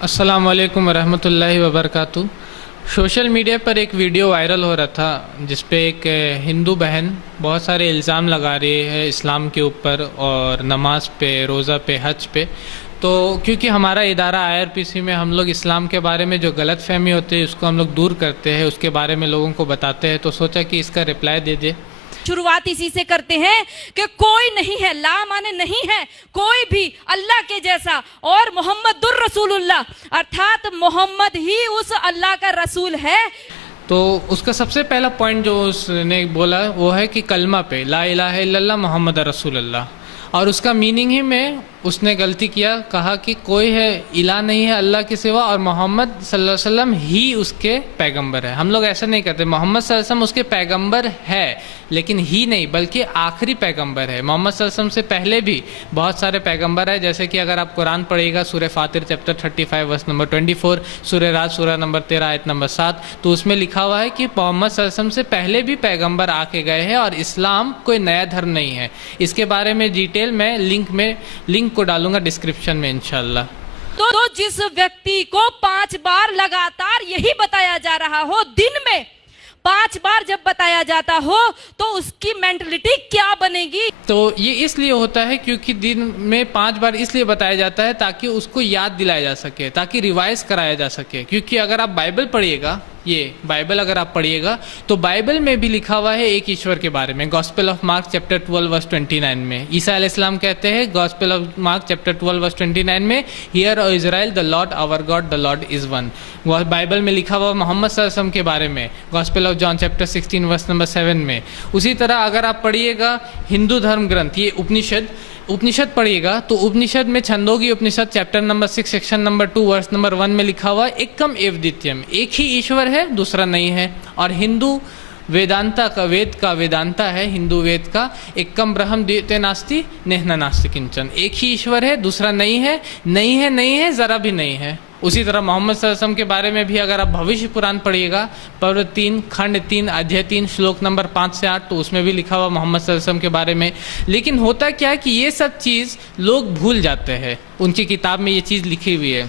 अस्सलाम वालेकुम रहमतुल्लाहि व बरकातहू। सोशल मीडिया पर एक वीडियो वायरल हो रहा था जिस पे एक हिंदू बहन बहुत सारे इल्ज़ाम लगा रही है इस्लाम के ऊपर और नमाज पे, रोज़ा पे, हज पे। तो क्योंकि हमारा इदारा आईआरपीसी में हम लोग इस्लाम के बारे में जो गलत फहमी होती है उसको हम लोग दूर करते हैं, उसके बारे में लोगों को बताते हैं, तो सोचा कि इसका रिप्लाई दे दे। शुरुआत इसी से करते हैं कि कोई नहीं है, ला माने नहीं है कोई भी अल्लाह के जैसा, और मोहम्मदुर रसूलुल्लाह अर्थात मोहम्मद ही उस अल्लाह का रसूल है। तो उसका सबसे पहला पॉइंट जो उसने बोला वो है कि कलमा पे ला इलाहा इल्लल्लाह मोहम्मद रसूलुल्लाह, और उसका मीनिंग ही में उसने गलती किया, कहा कि कोई है इला नहीं है अल्लाह के सिवा और मोहम्मद सल्लल्लाहु अलैहि वसल्लम ही उसके पैगंबर है। हम लोग ऐसा नहीं करते, मोहम्मद सल्लल्लाहु अलैहि वसल्लम उसके पैगंबर है लेकिन ही नहीं बल्कि आखिरी पैगंबर है। मोहम्मद सल्लल्लाहु अलैहि वसल्लम से पहले भी बहुत सारे पैगंबर है, जैसे कि अगर आप कुरान पढ़िएगा सूरह फातिर चैप्टर 35 वर्स नंबर 24, सूरह रात सूरह नंबर 13 आयत नंबर 7, तो उसमें लिखा हुआ है कि मोहम्मद सल्लल्लाहु अलैहि वसल्लम से पहले भी पैगंबर आके गए हैं और इस्लाम कोई नया धर्म नहीं है। इसके बारे में डिटेल में लिंक को डालूंगा डिस्क्रिप्शन में इंशाल्लाह। तो जिस व्यक्ति को 5 बार लगातार यही बताया जा रहा हो, दिन में 5 बार जब बताया जाता हो, तो उसकी मेंटलिटी क्या बनेगी? तो ये इसलिए होता है क्योंकि दिन में 5 बार इसलिए बताया जाता है ताकि उसको याद दिलाया जा सके, ताकि रिवाइज कराया जा सके। क्योंकि अगर आप बाइबल पढ़िएगा, ये बाइबल अगर आप पढ़िएगा तो बाइबल में भी लिखा हुआ है एक ईश्वर के बारे में। Gospel of Mark chapter 12 verse 29 में ईसा अलैहिस्सलाम कहते हैं, Gospel of Mark chapter 12 verse 29 में, hear O Israel the Lord our God the Lord is one. Bible में लिखा हुआ मोहम्मद सल्लल्लाहु अलैहि वसल्लम के बारे में, Gospel of John chapter 16 verse number 7 में। उसी तरह अगर आप पढ़िएगा हिंदू धर्म ग्रंथ, ये उपनिषद पढ़िएगा तो उपनिषद में Chandogya Upanishad chapter number 6 section number 2 verse number 1 में लिखा हुआ एकम एव द्वितीयम, एक ही ईश्वर है, दूसरा नहीं है। और हिंदू वेदांता का वेदांता है, हिंदू वेद का एकम ब्रह्म द्वितीय नास्ति नेह नास्ति किंचन, एक ही ईश्वर है, दूसरा नहीं है, नहीं है, नहीं है, जरा भी नहीं है। उसी तरह मोहम्मद सल्लल्लाहु अलैहि वसल्लम के बारे में भी अगर आप भविष्य पुराण पढ़िएगा, पर्व 3 खंड 3 अध्याय 3 श्लोक नंबर 5 से 8, तो उसमें भी लिखा हुआ मोहम्मद सल्लल्लाहु अलैहि वसल्लम के बारे में। लेकिन होता क्या है कि ये सब चीज़ लोग भूल जाते हैं, उनकी किताब में ये चीज़ लिखी हुई है।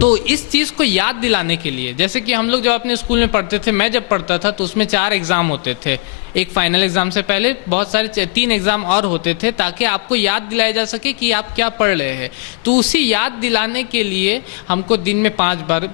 तो इस चीज़ को याद दिलाने के लिए, जैसे कि हम लोग जब अपने स्कूल में पढ़ते थे, मैं जब पढ़ता था तो उसमें 4 एग्ज़ाम होते थे, एक फाइनल एग्ज़ाम से पहले बहुत सारे 3 एग्ज़ाम और होते थे, ताकि आपको याद दिलाया जा सके कि आप क्या पढ़ रहे हैं। तो उसी याद दिलाने के लिए हमको दिन में 5 बार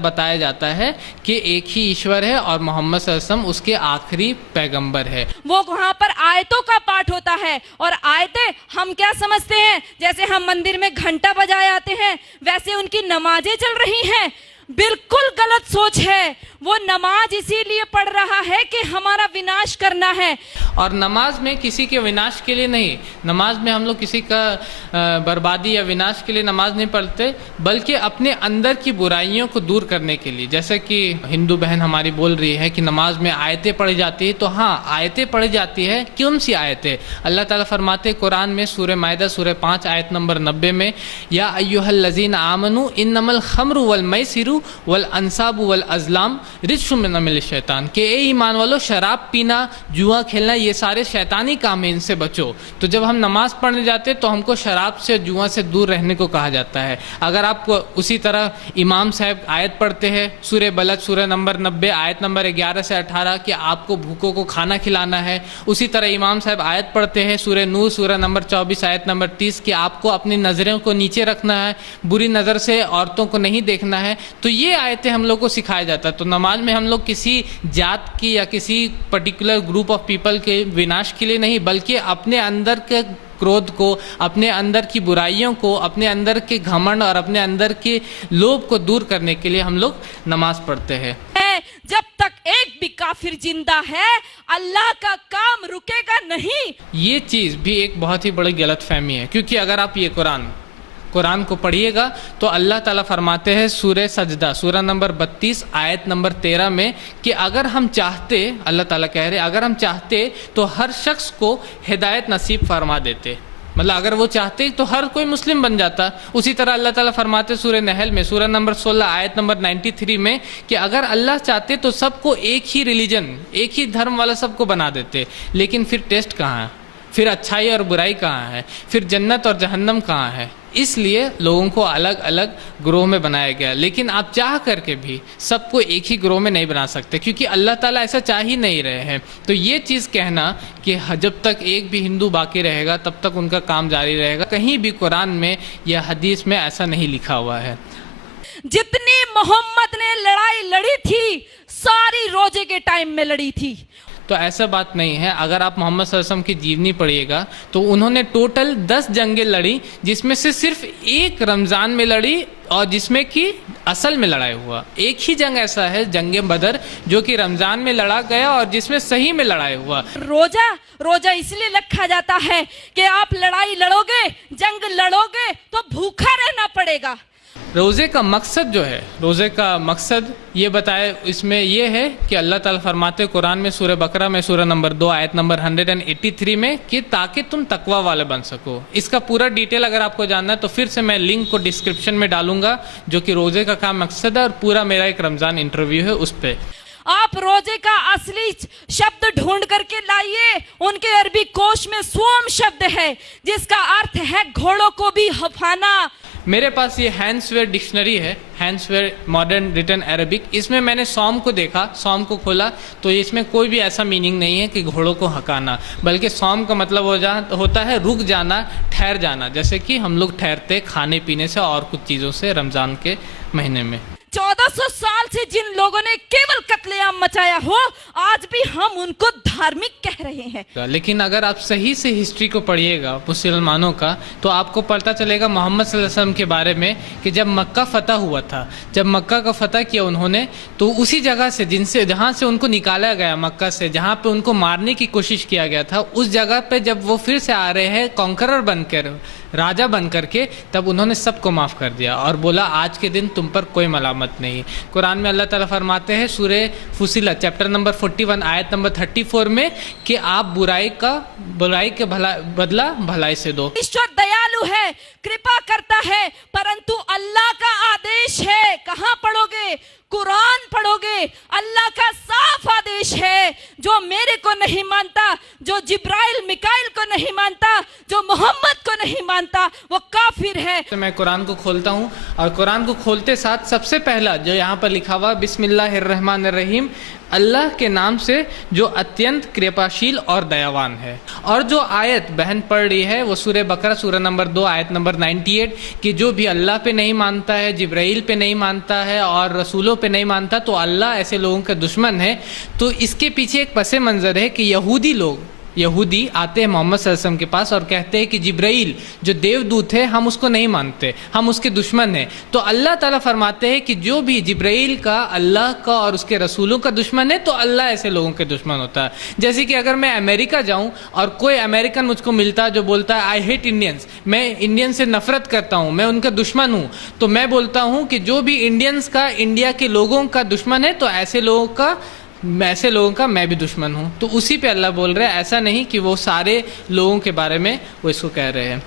बताया जाता है कि एक ही ईश्वर है और मोहम्मद सल्लल्लाहु अलैहि वसल्लम उसके आखिरी पैगंबर है। वो वहां पर आयतों का पाठ होता है, और आयतें हम क्या समझते हैं, जैसे हम मंदिर में घंटा बजाए आते हैं वैसे उनकी नमाजें चल रही हैं। बिल्कुल गलत सोच है। वो नमाज इसीलिए पढ़ रहा है कि हमारा विनाश करना है, और नमाज में किसी के विनाश के लिए नहीं, नमाज में हम लोग किसी का बर्बादी या विनाश के लिए नमाज नहीं पढ़ते, बल्कि अपने अंदर की बुराइयों को दूर करने के लिए। जैसे कि हिंदू बहन हमारी बोल रही है कि नमाज में आयतें पढ़ी जाती है, तो हाँ, आयतें पढ़ी जाती है। कौन सी आयतें? अल्लाह ताला फरमाते कुरान में सूरह माइदा सूरह 5 आयत नंबर 90 में, या अय्युहल्लज़ीना आमनू इन्नमल खम्रु वल मैसिरु वल अंसाबु वल अज़लाम रिज्सुम मिन अमलिश शैतान, के ए ईमान वालों, शराब पीना, जुआ खेलना, ये सारे शैतानी काम है, इनसे बचो। तो जब हम नमाज पढ़ने जाते तो हमको शराब से, जुआ से दूर रहने को कहा जाता है। अगर आप उसी तरह इमाम साहब आयत पढ़ते हैं सूरह बलद सूरह नंबर 90 आयत नंबर 11 से 18 कि आपको भूखों को खाना खिलाना है। उसी तरह इमाम साहब आयत पढ़ते हैं सूरह नूर सूरह नंबर 24 आयत नंबर 30 कि आपको अपनी नज़रों को नीचे रखना है, बुरी नज़र से औरतों को नहीं देखना है। तो ये आयतें हम लोग को सिखाया जाता है। तो नमाज में हम लोग किसी जात की या किसी पर्टिकुलर ग्रुप ऑफ पीपल के विनाश के लिए नहीं, बल्कि अपने अंदर के क्रोध को, अपने अंदर की बुराइयों को, अपने अंदर के घमंड और अपने अंदर के लोभ को दूर करने के लिए हम लोग नमाज पढ़ते हैं। जब तक एक भी काफिर जिंदा है अल्लाह का काम रुकेगा नहीं। ये चीज़ भी एक बहुत ही बड़ी गलत फहमी है, क्योंकि अगर आप ये कुरान को पढ़िएगा तो अल्लाह ताला फरमाते हैं सूरह सजदा सूरह नंबर 32 आयत नंबर 13 में कि अगर हम चाहते, अल्लाह ताला कह रहे अगर हम चाहते तो हर शख्स को हिदायत नसीब फरमा देते। मतलब अगर वो चाहते तो हर कोई मुस्लिम बन जाता। उसी तरह अल्लाह ताला फरमाते सूरह नहल में सूरह नंबर 16 आयत नंबर 93 में कि अगर अल्लाह चाहते तो सबको एक ही रिलीजन, एक ही धर्म वाला सबको बना देते। लेकिन फिर टेस्ट कहाँ है? फिर अच्छाई और बुराई कहाँ है? फिर जन्नत और जहन्नम कहाँ है? इसलिए लोगों को अलग अलग ग्रोह में बनाया गया। लेकिन आप चाह करके भी सबको एक ही ग्रोह में नहीं बना सकते, क्योंकि अल्लाह ताला ऐसा चाह ही नहीं रहे हैं। तो ये चीज़ कहना कि जब तक एक भी हिंदू बाकी रहेगा तब तक उनका काम जारी रहेगा, कहीं भी कुरान में या हदीस में ऐसा नहीं लिखा हुआ है। जितनी मोहम्मद ने लड़ाई लड़ी थी सारी रोजे के टाइम में लड़ी थी। तो ऐसा बात नहीं है। अगर आप मोहम्मद सल्लल्लाहु अलैहि वसल्लम की जीवनी पढ़िएगा तो उन्होंने टोटल 10 जंगें लड़ी, जिसमें से सिर्फ एक रमज़ान में लड़ी और जिसमें कि असल में लड़ाई हुआ। एक ही जंग ऐसा है, जंगे बदर, जो कि रमज़ान में लड़ा गया और जिसमें सही में लड़ाई हुआ। रोजा इसलिए रखा जाता है कि आप लड़ाई लड़ोगे, जंग लड़ोगे तो भूखा रहना पड़ेगा। रोज़े का मकसद जो है, रोज़े का मकसद ये बताए इसमें ये है कि अल्लाह ताला फरमाते कुरान में सूरह बकरा में सूरह नंबर 2 आयत नंबर 183 में कि ताकि तुम तकवा वाले बन सको। इसका पूरा डिटेल अगर आपको जानना है तो फिर से मैं लिंक को डिस्क्रिप्शन में डालूंगा, जो कि रोज़े का क्या मकसद है और पूरा मेरा एक रमज़ान इंटरव्यू है उस पर। आप रोजे का असली शब्द ढूंढ करके लाइए। उनके अरबी कोश में सोम शब्द है जिसका अर्थ है घोड़ों को भी हफाना। मेरे पास ये हैंड्सवेयर डिक्शनरी है, हैंड्सवेयर मॉडर्न रिटन अरबिक। इसमें मैंने सौम को देखा, सौम को खोला तो इसमें कोई भी ऐसा मीनिंग नहीं है कि घोड़ों को हकाना, बल्कि सौम का मतलब होता है रुक जाना, ठहर जाना, जैसे कि हम लोग ठहरते खाने पीने से और कुछ चीज़ों से रमज़ान के महीने में। 1400 साल से जिन लोगों ने केवल कत्लेआम मचाया हो, आज भी हम उनको धार्मिक कह रहे हैं। लेकिन अगर आप सही से हिस्ट्री को पढ़िएगा मुसलमानों का, तो आपको पता चलेगा मोहम्मद सल्लल्लाहु अलैहि वसल्लम के बारे में कि जब मक्का फतह हुआ था, जब मक्का का फतह किया उन्होंने, तो उसी जगह से जहाँ से उनको निकाला गया, मक्का से जहाँ पे उनको मारने की कोशिश किया गया था, उस जगह पे जब वो फिर से आ रहे हैं कॉन्करर बनकर, राजा बन करके, तब उन्होंने सबको माफ़ कर दिया और बोला आज के दिन तुम पर कोई मलामत नहीं। कुरान में अल्लाह ताला फरमाते हैं सूरह फुसिलत चैप्टर नंबर 41 आयत नंबर 34 में कि आप बुराई के बदला भलाई से दो। ईश्वर दयालु है, कृपा करता है, परंतु अल्लाह का आदेश है। कहाँ पढ़ोगे? कुरान पढ़ोगे। अल्लाह का साफ आदेश है, जो मेरे को नहीं मानता, जो जिब्राइल मिकाइल को नहीं मानता, जो मोहम्मद को नहीं मानता, वो काफिर है। तो मैं कुरान को खोलता हूँ और कुरान को खोलते साथ सबसे पहला जो यहाँ पर लिखा हुआ बिस्मिल्लाहिर्रहमानिर्रहीम, अल्लाह के नाम से जो अत्यंत कृपाशील और दयावान है। और जो आयत बहन पढ़ रही है वो सूरह बकरा सूरह नंबर 2 आयत नंबर 98 कि जो भी अल्लाह पे नहीं मानता है, जिब्राइल पे नहीं मानता है और रसूलों पे नहीं मानता, तो अल्लाह ऐसे लोगों का दुश्मन है। तो इसके पीछे एक पस मंज़र है कि यहूदी आते हैं मोहम्मद सल्लल्लाहु अलैहि वसल्लम के पास और कहते हैं कि जिब्राइल जो देवदूत है हम उसको नहीं मानते, हम उसके दुश्मन हैं। तो अल्लाह ताला फरमाते हैं कि जो भी जिब्राइल का, अल्लाह का और उसके रसूलों का दुश्मन है, तो अल्लाह ऐसे लोगों के दुश्मन होता है। जैसे कि अगर मैं अमेरिका जाऊं और कोई अमेरिकन मुझको मिलता है जो बोलता है आई हेट इंडियंस, मैं इंडियन से नफरत करता हूँ, मैं उनका दुश्मन हूँ, तो मैं बोलता हूँ कि जो भी इंडियंस का, इंडिया के लोगों का दुश्मन है, तो ऐसे लोगों का मैं भी दुश्मन हूँ। तो उसी पे अल्लाह बोल रहे हैं, ऐसा नहीं कि वो सारे लोगों के बारे में वो इसको कह रहे हैं।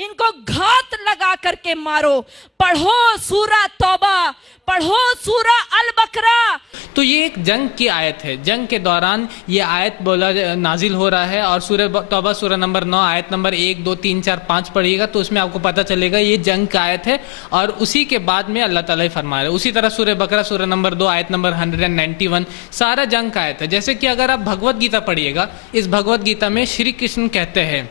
इनको घात लगा करके मारो। पढ़ो सूरा तौबा, पढ़ो सूरा अल बकरा। तो ये एक जंग की आयत है, जंग के दौरान ये आयत नाजिल हो रहा है। और सूरह तौबा सूरह नंबर 9 आयत नंबर 1, 2, 3, 4, 5 पढ़िएगा तो उसमें आपको पता चलेगा ये जंग की आयत है। और उसी के बाद में अल्लाह ताला फरमा रहे हैं। उसी तरह सूरह बकरा सूरह नंबर 2 आयत नंबर 191 सारा जंग का आयत है। जैसे कि अगर आप भगवत गीता पढ़िएगा, इस भगवत गीता में श्री कृष्ण कहते हैं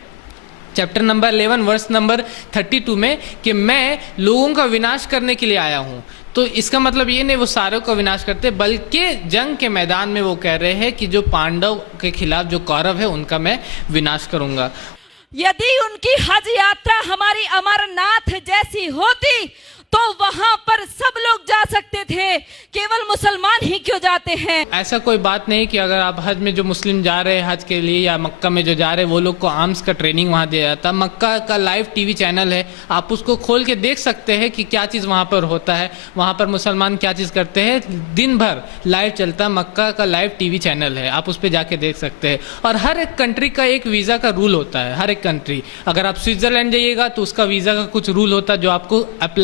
चैप्टर नंबर 11 वर्स नंबर 32 में कि मैं लोगों का विनाश करने के लिए आया हूँ। तो इसका मतलब ये नहीं वो सारों का विनाश करते, बल्कि जंग के मैदान में वो कह रहे हैं कि जो पांडव के खिलाफ जो कौरव है उनका मैं विनाश करूंगा। यदि उनकी हज यात्रा हमारी अमरनाथ जैसी होती तो वहां पर सब लोग जा सकते थे, केवल मुसलमान ही क्यों जाते हैं? ऐसा कोई बात नहीं कि अगर आप हज में जो मुस्लिम जा रहे हैं हज के लिए या मक्का में जो जा रहे हैं वो लोग को आर्म्स का ट्रेनिंग वहाँ दिया जाता है। मक्का का लाइव टीवी चैनल है, आप उसको खोल के देख सकते हैं कि क्या चीज़ वहाँ पर होता है, वहाँ पर मुसलमान क्या चीज़ करते हैं। दिन भर लाइव चलता है, मक्का का लाइव टीवी चैनल है, आप उस पर जाके देख सकते हैं। और हर एक कंट्री का एक वीज़ा का रूल होता है, हर एक कंट्री। अगर आप स्विट्ज़रलैंड जाइएगा तो उसका वीज़ा का कुछ रूल होता है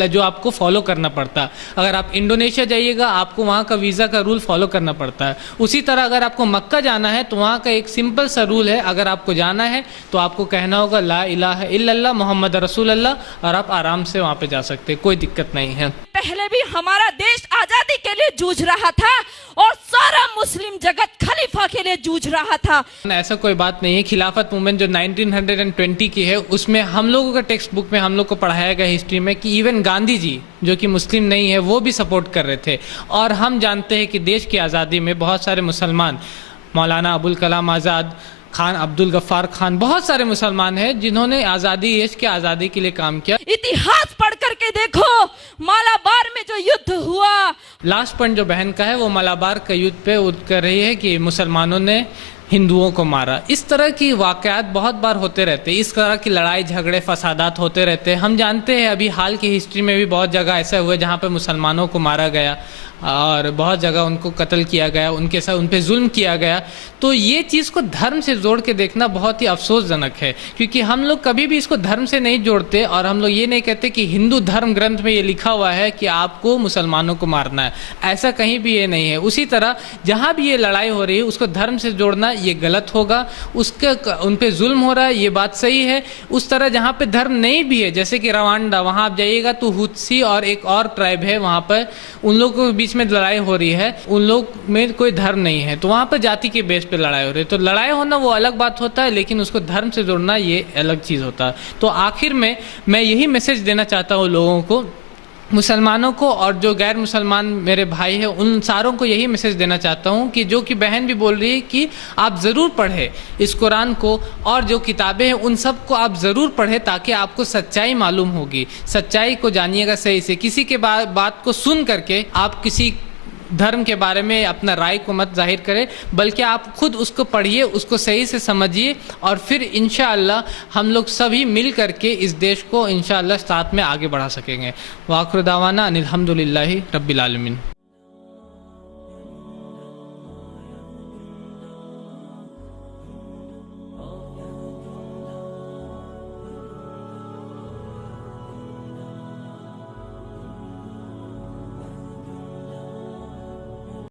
जो आपको फॉलो करना पड़ता। अगर आप इंडोनेशिया जाइएगा आपको वहाँ का वीज़ा का का रूल फॉलो करना पड़ता है। उसी तरह अगर आपको मक्का जाना है तो वहाँ का एक सिंपल सा रूल है, अगर आपको जाना है तो आपको कहना होगा ला इलाहा इल्लल्लाह मोहम्मद रसूल अल्लाह, और आप आराम से वहाँ पे जा सकते हैं, कोई दिक्कत नहीं है। पहले भी हमारा देश आजादी के लिए जूझ रहा था और सारा मुस्लिम जगत खलीफा के लिए जूझ रहा था। ऐसा कोई बात नहीं है। खिलाफत मूवमेंट जो 1920 की है उसमें हम लोगों का टेक्स्ट बुक में हम लोग को पढ़ाया गया हिस्ट्री में कि इवन गांधी जी जो कि मुस्लिम नहीं है वो भी सपोर्ट कर रहे थे। और हम जानते हैं कि देश की आज़ादी में बहुत सारे मुसलमान, मौलाना अबुल कलाम आज़ाद, खान अब्दुल गफ्फार खान, बहुत सारे मुसलमान हैं जिन्होंने आज़ादी, देश की आज़ादी के लिए काम किया। इतिहास पढ़ करके देखो, मालाबार में जो युद्ध हुआ, लास्ट पॉइंट जो बहन का है वो मालाबार का युद्ध पे कर रही है कि मुसलमानों ने हिंदुओं को मारा। इस तरह की वाक़यात बहुत बार होते रहते हैं, इस तरह की लड़ाई झगड़े फसादात होते रहते हैं। हम जानते हैं अभी हाल की हिस्ट्री में भी बहुत जगह ऐसा हुआ जहाँ पे मुसलमानों को मारा गया और बहुत जगह उनको कत्ल किया गया, उनके साथ उन पे जुल्म किया गया। तो ये चीज़ को धर्म से जोड़ के देखना बहुत ही अफसोसजनक है, क्योंकि हम लोग कभी भी इसको धर्म से नहीं जोड़ते और हम लोग ये नहीं कहते कि हिंदू धर्म ग्रंथ में ये लिखा हुआ है कि आपको मुसलमानों को मारना है, ऐसा कहीं भी ये नहीं है। उसी तरह जहाँ भी ये लड़ाई हो रही है उसको धर्म से जोड़ना ये गलत होगा, उसके उन पे जुल्म हो रहा है ये बात सही है। उस तरह जहाँ पे धर्म नहीं भी है, जैसे कि रवांडा, वहाँ आप जाइएगा तो हुत्सी और एक और ट्राइब है, वहाँ पर उन लोगों के बीच में लड़ाई हो रही है, उन लोग में कोई धर्म नहीं है, तो वहाँ पर जाति के बेस पे लड़ाई हो रही है। तो लड़ाई होना वो अलग बात होता है, लेकिन उसको धर्म से जोड़ना ये अलग चीज़ होता है। तो आखिर में मैं यही मैसेज देना चाहता हूँ लोगों को, मुसलमानों को और जो गैर मुसलमान मेरे भाई हैं उन सारों को यही मैसेज देना चाहता हूँ कि जो कि बहन भी बोल रही है कि आप ज़रूर पढ़ें इस कुरान को और जो किताबें हैं उन सब को आप ज़रूर पढ़ें, ताकि आपको सच्चाई मालूम होगी। सच्चाई को जानिएगा सही से, किसी के बात को सुन करके आप किसी धर्म के बारे में अपना राय को मत जाहिर करें, बल्कि आप खुद उसको पढ़िए, उसको सही से समझिए और फिर इंशाअल्लाह हम लोग सभी मिल करके इस देश को इंशाअल्लाह साथ में आगे बढ़ा सकेंगे। वाखिर दावाना अनिल हम्दुलिल्लाहि रब्बिल आलमीन।